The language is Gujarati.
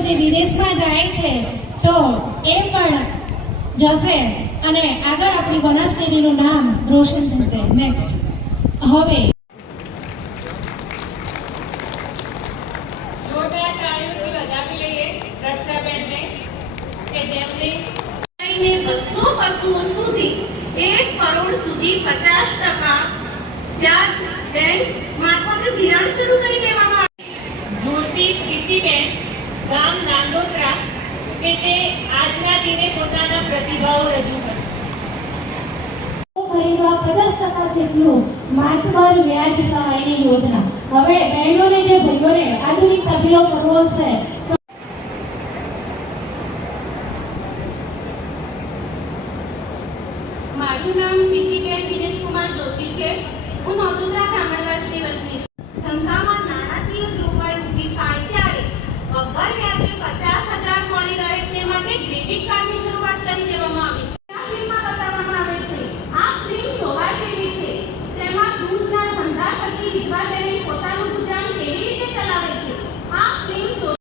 જે વિદેશમાં જાય છે તો એ પણ જશે અને આગળ આપણી બનાસ ડેરીનું નામ રોશન થશે નેક્સ્ટ હવે જોરદાર તાળીઓથી વધાવી લઈએ રક્ષાબેનને કે જેમને લઈને બસો પશુઓ સુધી એક કરોડ સુધી પચાસ ટકા વ્યાજ બેંક મારફતે ધિરાણ શરૂ કરી દેવામાં. જોશી પ્રીતિબેન ગામ નાંદોત્રા કે જે આજના દિને પોતાના પ્રતિભાવો રજૂ કરશે ખરીદવા પચાસ ટકા જેટલું માતબર વ્યાજ સહાયની યોજના. હવે બહેનોને કે ભાઈઓને આધુનિક તબીલો કરવો છે મારું નામ પ્રીતિબેન દિનેશકુમાર જોશી છે.